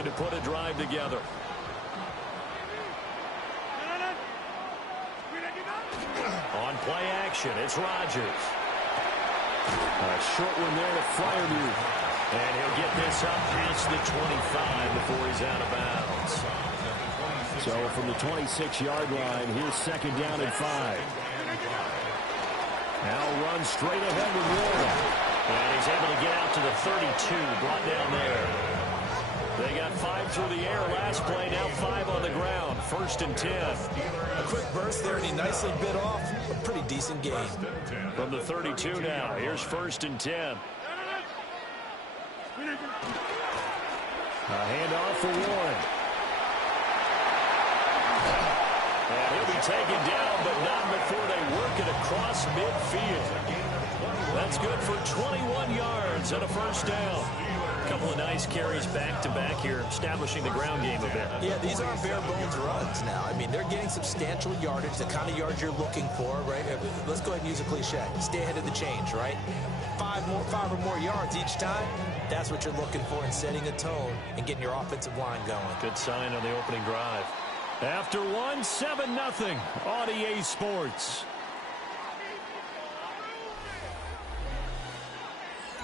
looking to put a drive together. On play action, it's Rodgers. A short one there to Freiermuth. And he'll get this up past the 25 before he's out of bounds. So from the 26-yard line, here's second down and 5. Now runs straight ahead with Warren. And he's able to get out to the 32, brought down there. They got 5 through the air last play, now 5 on the ground. First and 10. A quick burst there, and he nicely bit off a pretty decent gain. From the 32 now, here's first and 10. A handoff for Warren. And he'll be taken down, but not before they work it across midfield. That's good for 21 yards and a first down. A couple of nice carries back-to-back here, establishing the ground game a bit. Yeah, these aren't bare-bones runs now. I mean, they're getting substantial yardage, the kind of yards you're looking for, right? Let's go ahead and use a cliche. Stay ahead of the change, right? 5 or more yards each time. That's what you're looking for in setting a tone and getting your offensive line going. Good sign on the opening drive. After 7-0 on EA Sports.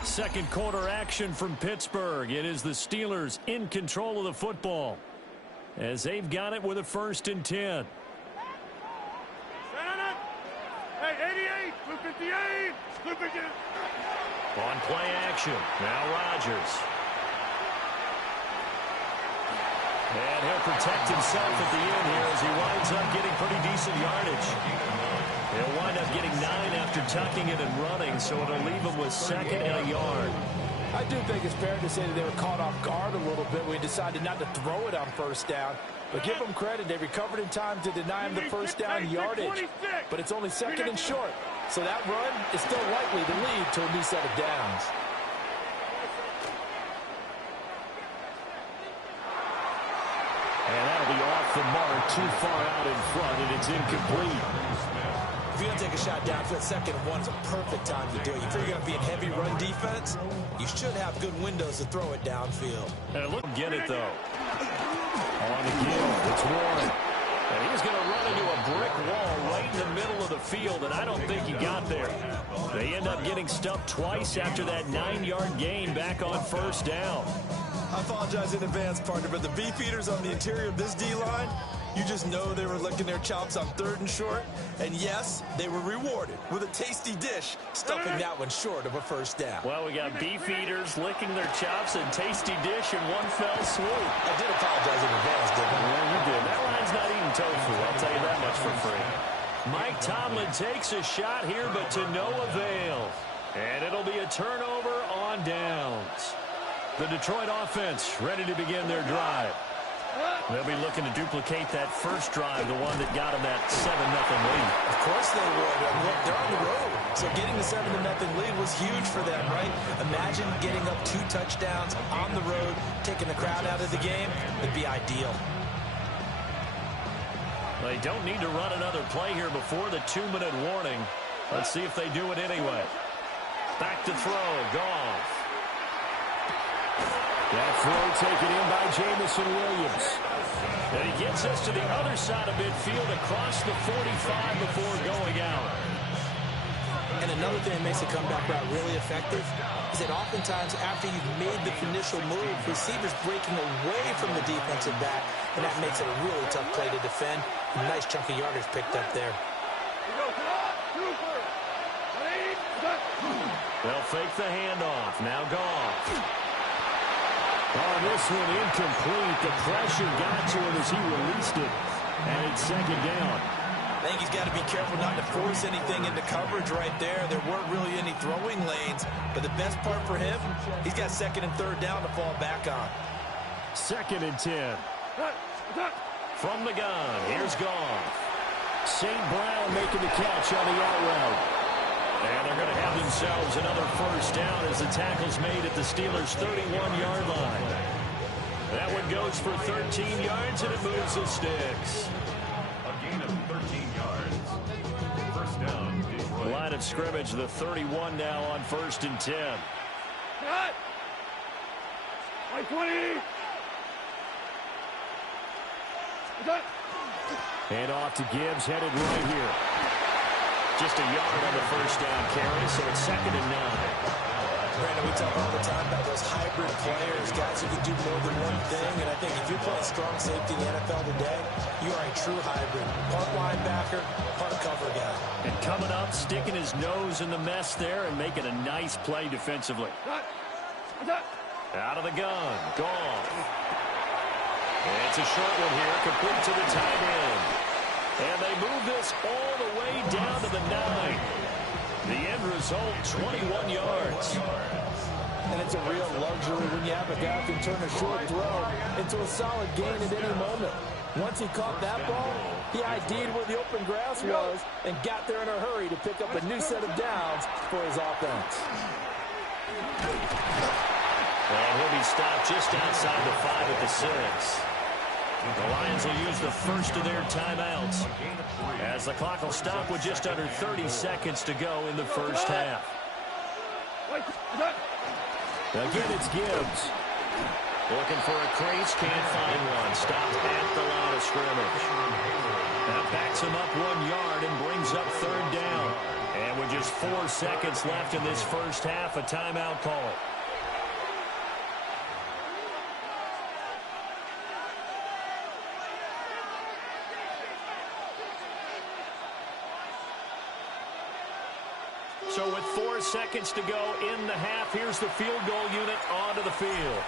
Second quarter action from Pittsburgh. It is the Steelers in control of the football as they've got it with a first and 10. Hey, 88, blue 58, blue 58. On play action, now Rodgers. And he'll protect himself at the end here as he winds up getting pretty decent yardage. He'll wind up getting 9 after tucking it and running, so it'll leave him with second and a yard. I do think it's fair to say that they were caught off guard a little bit when he decided not to throw it on first down. But give them credit, they recovered in time to deny him the first down yardage. But it's only second and short, so that run is still likely to lead to a new set of downs. And that'll be off the mark, too far out in front, and it's incomplete. If you're going to take a shot downfield, second and 1 is a perfect time to do it. If you're going to be in heavy run defense, you should have good windows to throw it downfield. And look, get it, though. On again, it's Warren. And he's going to run into a brick wall right in the middle of the field, and I don't think he got there. They end up getting stuffed twice after that 9-yard gain back on first down. I apologize in advance, partner, but the beefeaters on the interior of this D-line, you just know they were licking their chops on third and short. And yes, they were rewarded with a tasty dish, stuffing that one short of a first down. Well, we got beefeaters licking their chops and tasty dish in one fell swoop. I did apologize in advance, didn't I? Yeah, you did. That line's not eating tofu, I'll tell you that much for free. Mike Tomlin takes a shot here, but to no avail. And it'll be a turnover on downs. The Detroit offense ready to begin their drive. They'll be looking to duplicate that first drive, the one that got them that 7-0 lead. Of course they would. Look, they're on the road. So getting the 7-0 lead was huge for them, right? Imagine getting up 2 touchdowns on the road, taking the crowd out of the game. It'd be ideal. They don't need to run another play here before the 2-minute warning. Let's see if they do it anyway. Back to throw, Goff. That throw taken in by Jamison Williams. And he gets us to the other side of midfield across the 45 before going out. And another thing that makes the comeback route really effective is that oftentimes after you've made the initial move, receivers breaking away from the defensive back, and that makes it a really tough play to defend. A nice chunk of yardage picked up there. They'll fake the handoff. Now Goff. On this one, incomplete. The pressure got to him as he released it. And it's second down. I think he's got to be careful not to force anything into coverage right there. There weren't really any throwing lanes. But the best part for him, he's got second and third down to fall back on. Second and 10. From the gun, here's Goff. St. Brown making the catch on the out route. And they're going to have themselves another first down as the tackle's made at the Steelers' 31-yard line. That one goes for 13 yards, and it moves the sticks. A gain of 13 yards. First down. Line of scrimmage, the 31 now on first and 10. Cut! 20! And off to Gibbs, headed right here. Just a yard on the first down carry, so it's 2nd and 9. Brandon, we talk all the time about those hybrid players, guys who can do more than one thing. And I think if you're playing strong safety in the NFL today, you are a true hybrid. Part linebacker, part cover guy. And coming up, sticking his nose in the mess there and making a nice play defensively. Out of the gun, gone. And it's a short one here, complete to the tight end. And they move this all the way down to the 9. The end result, 21 yards. And it's a real luxury when you have a guy who can turn a short throw into a solid gain at any moment. Once he caught that ball, he ID'd where the open grass was and got there in a hurry to pick up a new set of downs for his offense. And he'll be stopped just outside the 5 at the 6. The Lions will use the first of their timeouts as the clock will stop with just under 30 seconds to go in the first half. Again, it's Gibbs. Looking for a crease, can't find one. Stopped at the line of scrimmage. That backs him up 1 yard and brings up 3rd down. And with just 4 seconds left in this first half, a timeout call. So with 4 seconds to go in the half, here's the field goal unit onto the field.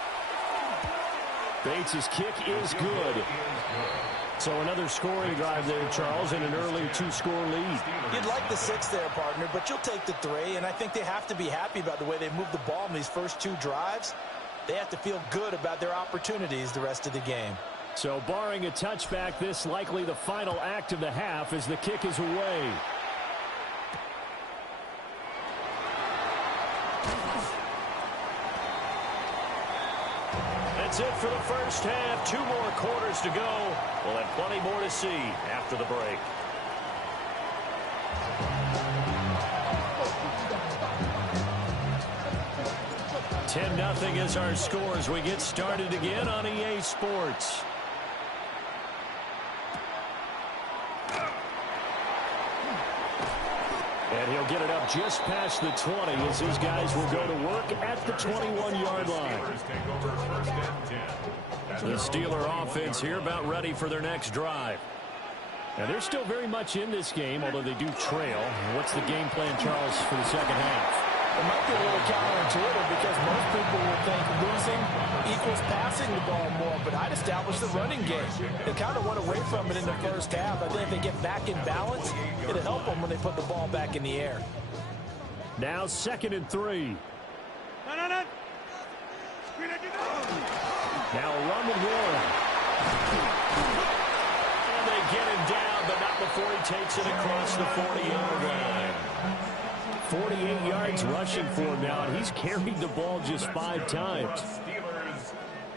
Bates' kick is good. So another scoring drive there, Charles, and an early 2-score lead. You'd like the 6 there, partner, but you'll take the 3, and I think they have to be happy about the way they moved the ball in these first 2 drives. They have to feel good about their opportunities the rest of the game. So barring a touchback, this likely the final act of the half as the kick is away. That's it for the first half. 2 more quarters to go. We'll have plenty more to see after the break. $10-0 is our score as we get started again on EA Sports. And he'll get it up just past the 20 as his guys will go to work at the 21-yard line. The Steeler offense here about ready for their next drive. And they're still very much in this game, although they do trail. What's the game plan, Charles, for the second half? It might be a little counterintuitive because most people would think losing equals passing the ball more, but I'd establish the running game. They kind of went away from it in the first half. I think if they get back in balance, it'll help them when they put the ball back in the air. Now 2nd and 3. Now a run with Warren. And they get him down, but not before he takes it across the 40-yard line. 48 yards rushing for him now, and he's carried the ball just 5 times. Steelers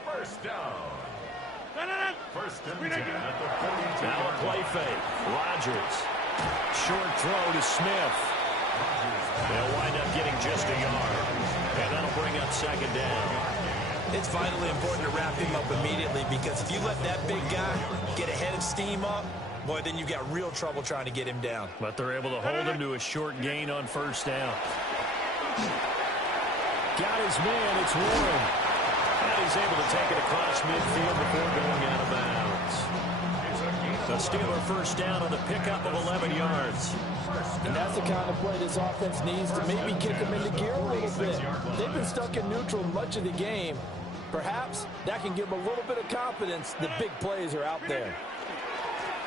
first down. First and 10 at the 42. Now a play fake. Rodgers. Short throw to Smith. They'll wind up getting just a yard. And that'll bring up 2nd down. It's vitally important to wrap him up immediately because if you let that big guy get a head of steam up, boy, then you've got real trouble trying to get him down. But they're able to hold him to a short gain on first down. Got his man, it's Warren. And he's able to take it across midfield before going out of bounds. The Steeler first down on the pickup of 11 yards. And that's the kind of play this offense needs to maybe kick them into gear a little bit. They've been stuck in neutral much of the game. Perhaps that can give them a little bit of confidence that big plays are out there.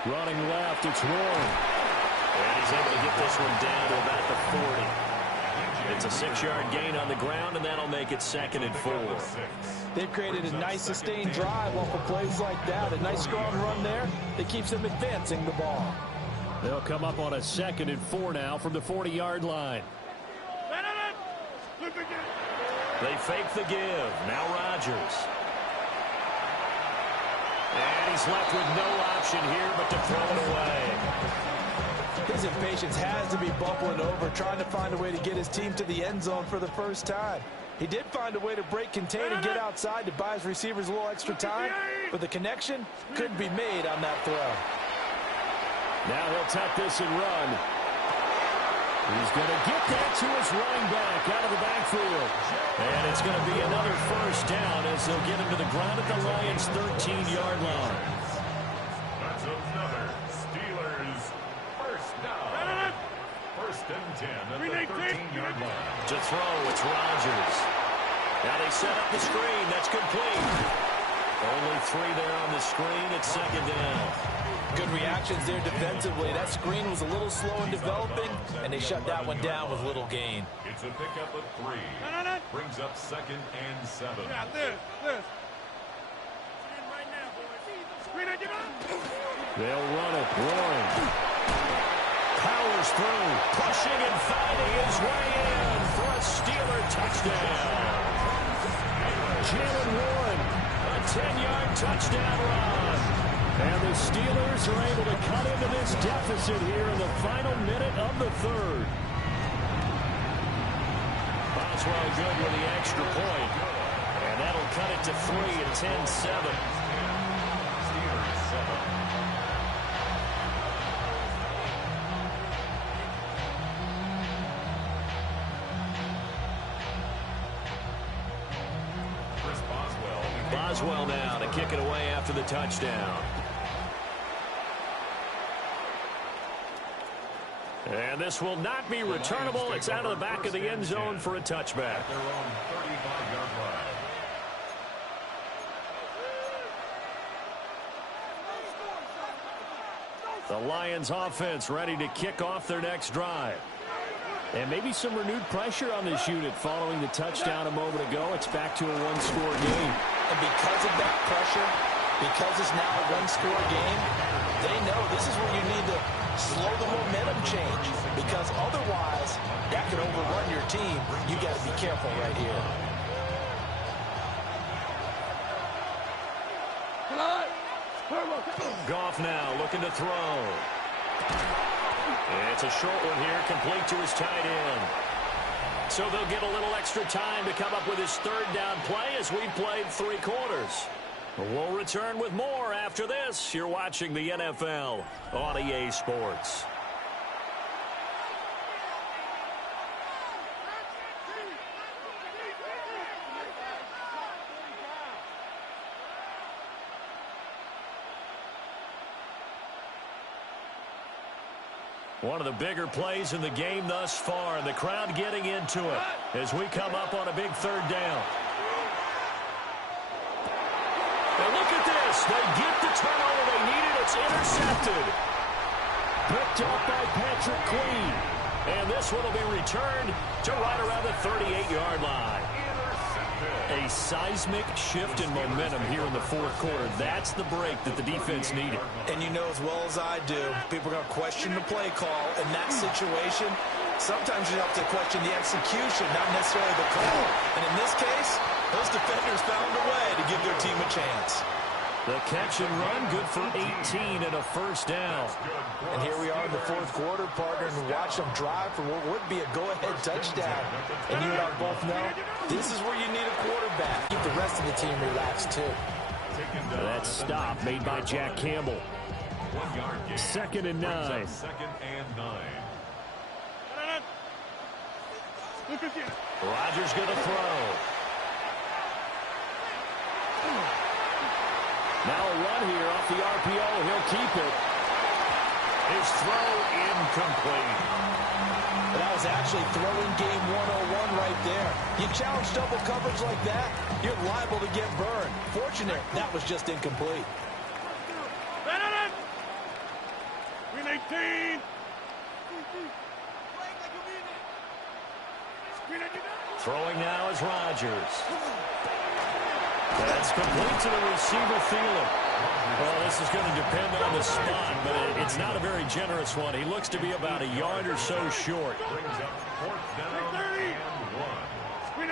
Running left, it's Warren. And he's able to get this one down to about the 40. It's a 6-yard gain on the ground, and that'll make it 2nd and 4. They've created a nice sustained drive off of plays like that. A nice strong run there that keeps them advancing the ball. They'll come up on a 2nd and 4 now from the 40-yard line. They fake the give. Now Rodgers. And he's left with no option here but to throw it away. His impatience has to be bubbling over, trying to find a way to get his team to the end zone for the first time. He did find a way to break contain and get outside to buy his receivers a little extra time, but the connection couldn't be made on that throw. Now he'll tuck this and run. He's going to get that to his running back out of the backfield. And it's going to be another first down as they'll get him to the ground at the Lions' 13-yard line. That's another Steelers first down. First and 10 at the 13-yard line. To throw, it's Rodgers. Now they set up the screen. That's complete. Only 3 there on the screen. It's second down. Good reactions there defensively. That screen was a little slow in developing, and they shut that one down with little gain. It's a pickup of 3. Brings up second and 7. Yeah, this. They'll run it. Warren powers through, pushing and finding his way in for a Steeler touchdown. Jalen Warren, a 10-yard touchdown run. And the Steelers are able to cut into this deficit here in the final minute of the third. Boswell good with the extra point. And that'll cut it to 3 at 10-7. Steelers 7. Chris Boswell. Boswell now to kick it away after the touchdown. And this will not be returnable. It's out of the back of the end zone for a touchback. Their own 35-yard line. The Lions offense ready to kick off their next drive. And maybe some renewed pressure on this unit following the touchdown a moment ago. It's back to a one-score game. And because of that pressure, because it's now a one-score game, they know this is where you need to slow the momentum change, because otherwise that could overrun your team. You got to be careful right here. Goff now looking to throw. It's a short one here, complete to his tight end. So they'll get a little extra time to come up with his third down play as we played 3 quarters. We'll return with more after this. You're watching the NFL on EA Sports. One of the bigger plays in the game thus far, and the crowd getting into it as we come up on a big third down. Now look at this. They get the turnover they needed. It's intercepted. Picked up by Patrick Queen. And this one will be returned to right around the 38-yard line. A seismic shift in momentum here in the fourth quarter. That's the break that the defense needed. And you know as well as I do, people are going to question the play call in that situation. Sometimes you have to question the execution, not necessarily the call. And in this case, those defenders found a way to give their team a chance. The catch and run, good for 18 and a first down. And here we are in the fourth quarter, partner, and watch them drive for what would be a go-ahead touchdown. And you and I both know, this is where you need a quarterback. Keep the rest of the team relaxed, too. That stop made by Jack Campbell. 1 yard gain. Second and 9. Second and 9. Rodgers going to throw. Now a run here off the RPO. He'll keep it. His throw incomplete. That was actually throwing game 101 right there. You challenge double coverage like that, you're liable to get burned. Fortunate, that was just incomplete. Win 18. Throwing now is Rodgers. That's complete to the receiver, Thielen. Well, this is going to depend on the spot, but it's not a very generous one. He looks to be about a yard or so short. Brings up fourth down and 1.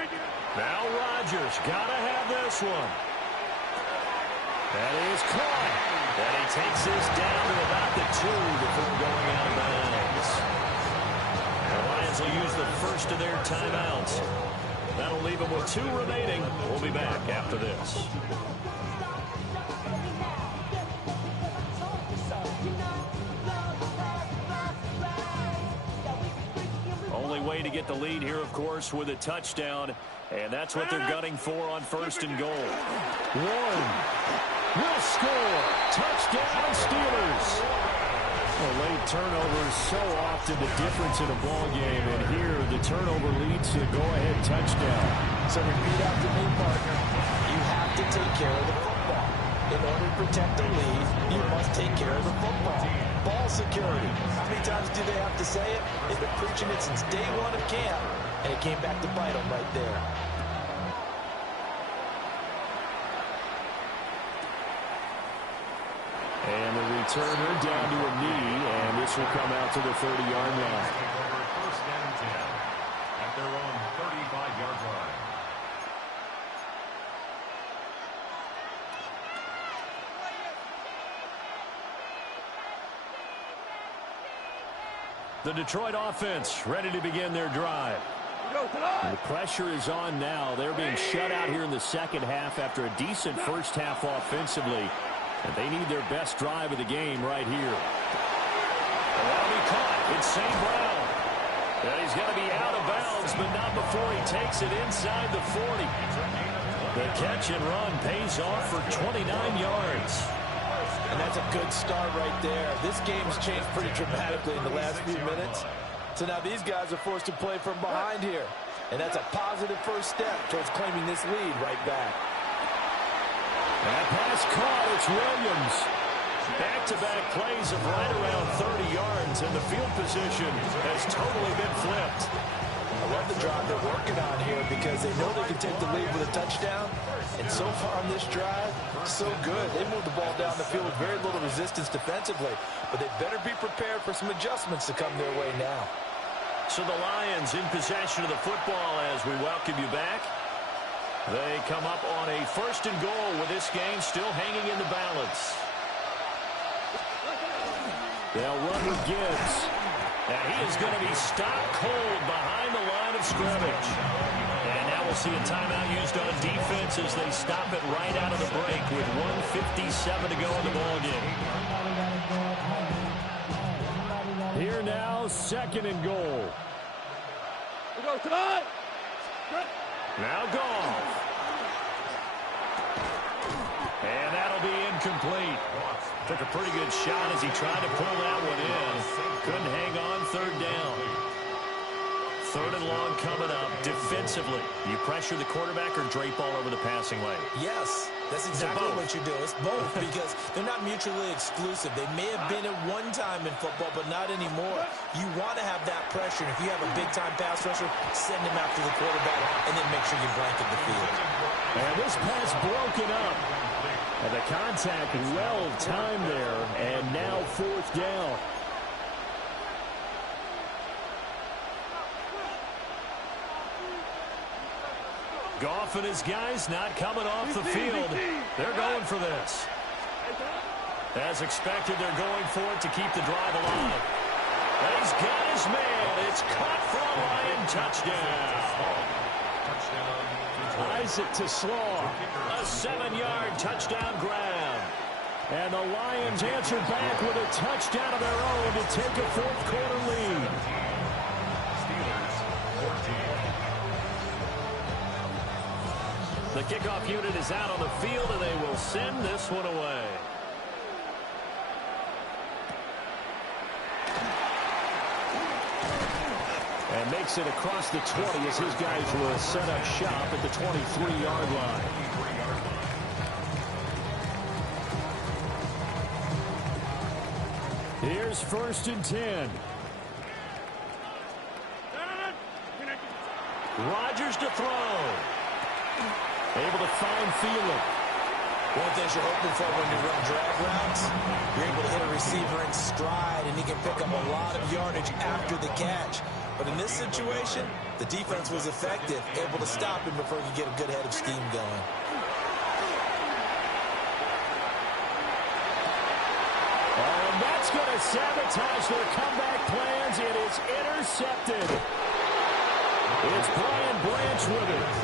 Now Rodgers got to have this one. That is caught. And he takes this down to about the 2 before going out of bounds. The Lions will use the first of their timeouts. That'll leave him with 2 remaining. We'll be back after this. Only way to get the lead here, of course, with a touchdown. And that's what they're gunning for on 1st and goal. 1 will score. Touchdown, Steelers. Well, late turnovers so often the difference in a ball game, and here the turnover leads to a go-ahead touchdown. So repeat after me, partner. You have to take care of the football. In order to protect the lead, you must take care of the football. Ball security. How many times do they have to say it? They've been preaching it since day 1 of camp, and it came back to bite them right there. And the returner down to a knee, and this will come out to the 30-yard line. First and 10 at their own 35-yard line. The Detroit offense ready to begin their drive. The pressure is on now. They're being shut out here in the second half after a decent first half offensively. And they need their best drive of the game right here. And that'll be caught. It's St. Brown. And he's going to be out of bounds, but not before he takes it inside the 40. The catch and run pays off for 29 yards. And that's a good start right there. This game's changed pretty dramatically in the last few minutes. So now these guys are forced to play from behind here. And that's a positive first step towards claiming this lead right back. That pass caught. It's Williams. Back-to-back plays of right around 30 yards, and the field position has totally been flipped. I love the drive they're working on here because they know they can take the lead with a touchdown. And so far on this drive, so good. They moved the ball down the field with very little resistance defensively. But they better be prepared for some adjustments to come their way now. So the Lions in possession of the football as we welcome you back. They come up on a 1st and goal with this game still hanging in the balance. They'll run with Gibbs. And he is going to be stopped cold behind the line of scrimmage. And now we'll see a timeout used on defense as they stop it right out of the break with 1:57 to go in the ballgame. Here now, 2nd and goal. Now Goff. And that'll be incomplete. Took a pretty good shot as he tried to pull that one in. Couldn't hang on 3rd down. 3rd and long coming up defensively. You pressure the quarterback or drape all over the passing lane? Yes, that's exactly what you do. It's both because they're not mutually exclusive. They may have been at one time in football, but not anymore. You want to have that pressure. And if you have a big-time pass rusher, send him after the quarterback and then make sure you blanket the field. And this pass broken up. And the contact well timed there. And now 4th down. Goff and his guys not coming off the field. They're going for this. As expected, they're going for it to keep the drive alive. And he's got his man. It's caught for a Lion touchdown. Isaac to Slaw. A 7-yard touchdown grab. And the Lions answer back with a touchdown of their own to take a 4th quarter lead. The kickoff unit is out on the field, and they will send this one away. And makes it across the 20 as his guys will set up shop at the 23-yard line. Here's 1st and 10. Rodgers to throw. Able to find Thielen. One of the things you're hoping for when you run drag routes, you're able to hit a receiver in stride, and he can pick up a lot of yardage after the catch. But in this situation, the defense was effective, able to stop him before he could get a good head of steam going. And that's going to sabotage their comeback plans. It is intercepted. It's Brian Branch with it.